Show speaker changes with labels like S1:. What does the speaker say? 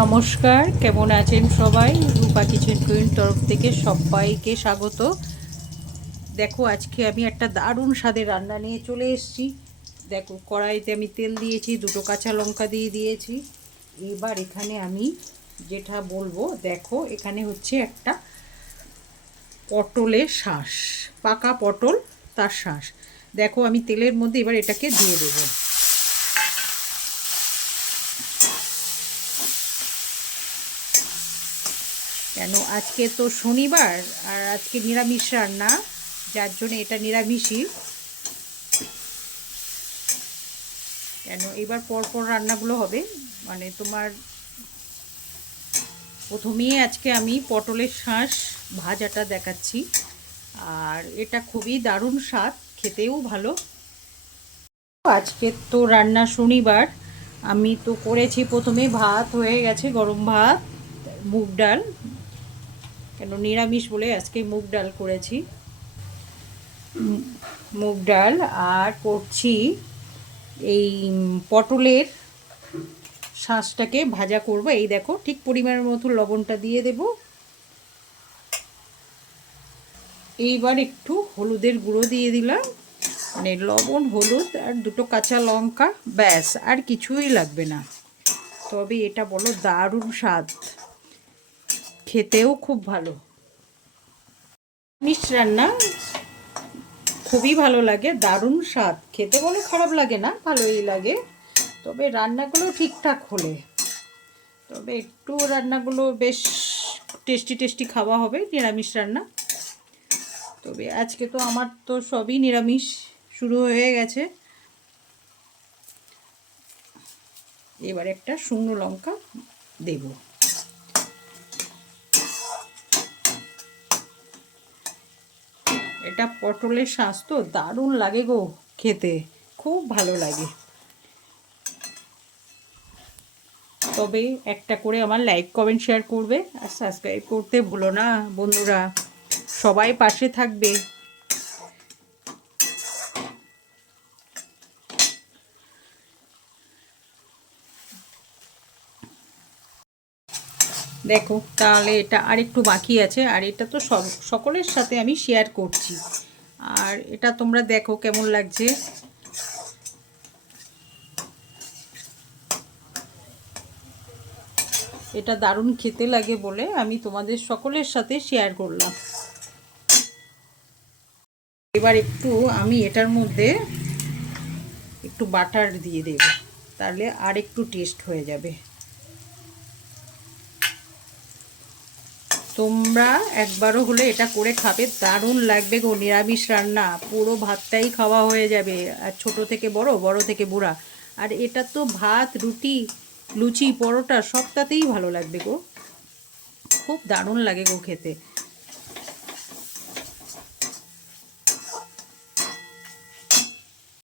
S1: নমস্কার, কেমন আছেন সবাই? রূপা কিচেন কুইন তরফ থেকে সবাইকে স্বাগত। দেখো, আজকে আমি একটা দারুণ স্বাদের রান্না নিয়ে চলে এসেছি। দেখো, কড়াইতে আমি তেল দিয়েছি, দুটো কাঁচা লঙ্কা দিয়ে দিয়েছি। এবার এখানে আমি যেটা বলব, দেখো, এখানে হচ্ছে একটা পটলের শ্বাস পাকা পটল তার শ্বাস দেখো, আমি তেলের মধ্যে এবার এটাকে দিয়ে দেবো। কেন? আজকে তো শনিবার আর আজকে নিরামিষ রান্না, যার জন্য এটা নিরামিষই। কেন? এবার পরপর রান্নাগুলো হবে। মানে তোমার প্রথমেই আজকে আমি পটলের শাঁস ভাজাটা দেখাচ্ছি। আর এটা খুবই দারুণ স্বাদ, খেতেও ভালো। আজকে তো রান্না শনিবার। আমি তো করেছি প্রথমে ভাত, হয়ে গেছে গরম ভাত, মুগ ডাল। কেন? নিরামিষ বলে আজকে মুগ ডাল করেছি। মুগ ডাল আর করছি এই পটলের শাঁসটাকে ভাজা করব। এই দেখো, ঠিক পরিমাণের মতো লবণটা দিয়ে দেব। এইবার একটু হলুদের গুঁড়ো দিয়ে দিলাম। মানে লবণ, হলুদ আর দুটো কাঁচা লঙ্কা, ব্যাস, আর কিছুই লাগবে না। তবে এটা বলো দারুণ স্বাদ। খেতেও খুব ভালো। মিষ্টি রান্না খুবই ভালো লাগে, দারুণ স্বাদ। খেতে বলে খারাপ লাগে না, ভালোই লাগে। তবে রান্নাগুলো ঠিকঠাক হলে। তবে একটু রান্নাগুলো বেশ টেস্টি টেস্টি খাওয়া হবে, নিরামিষ রান্না। তবে আজকে তো আমার তো সবই নিরামিষ, শুরু হয়ে গেছে। এবার একটা শুকনো লঙ্কা দেবো। এটা পটলের শাঁস তো দারুণ লাগে গো খেতে। খুব ভালো লাগে। তবে একটা করে আমার লাইক, কমেন্ট, শেয়ার করবে আর সাবস্ক্রাইব করতে ভুলো না বন্ধুরা। সবাই পাশে থাকবে। দেখো, তাহলে এটা আর একটু বাকি আছে, আর এটা তো সব, সকলের সাথে আমি শেয়ার করছি। আর এটা তোমরা দেখো কেমন লাগছে। এটা দারুণ খেতে লাগে বলে আমি তোমাদের সকলের সাথে শেয়ার করলাম। এবার একটু আমি এটার মধ্যে একটু বাটার দিয়ে দেব, তাহলে আর একটু টেস্ট হয়ে যাবে। তোমরা একবারও হলে এটা করে খাবে, দারুণ লাগবে গো নিরামিষ রান্না। পুরো ভাতটাই খাওয়া হয়ে যাবে, আর ছোট থেকে বড় বড় থেকে বুড়া। আর এটা তো ভাত, রুটি, লুচি, পরোটা, সবটাতেই ভালো লাগবে গো। খুব দারুণ লাগে গো খেতে।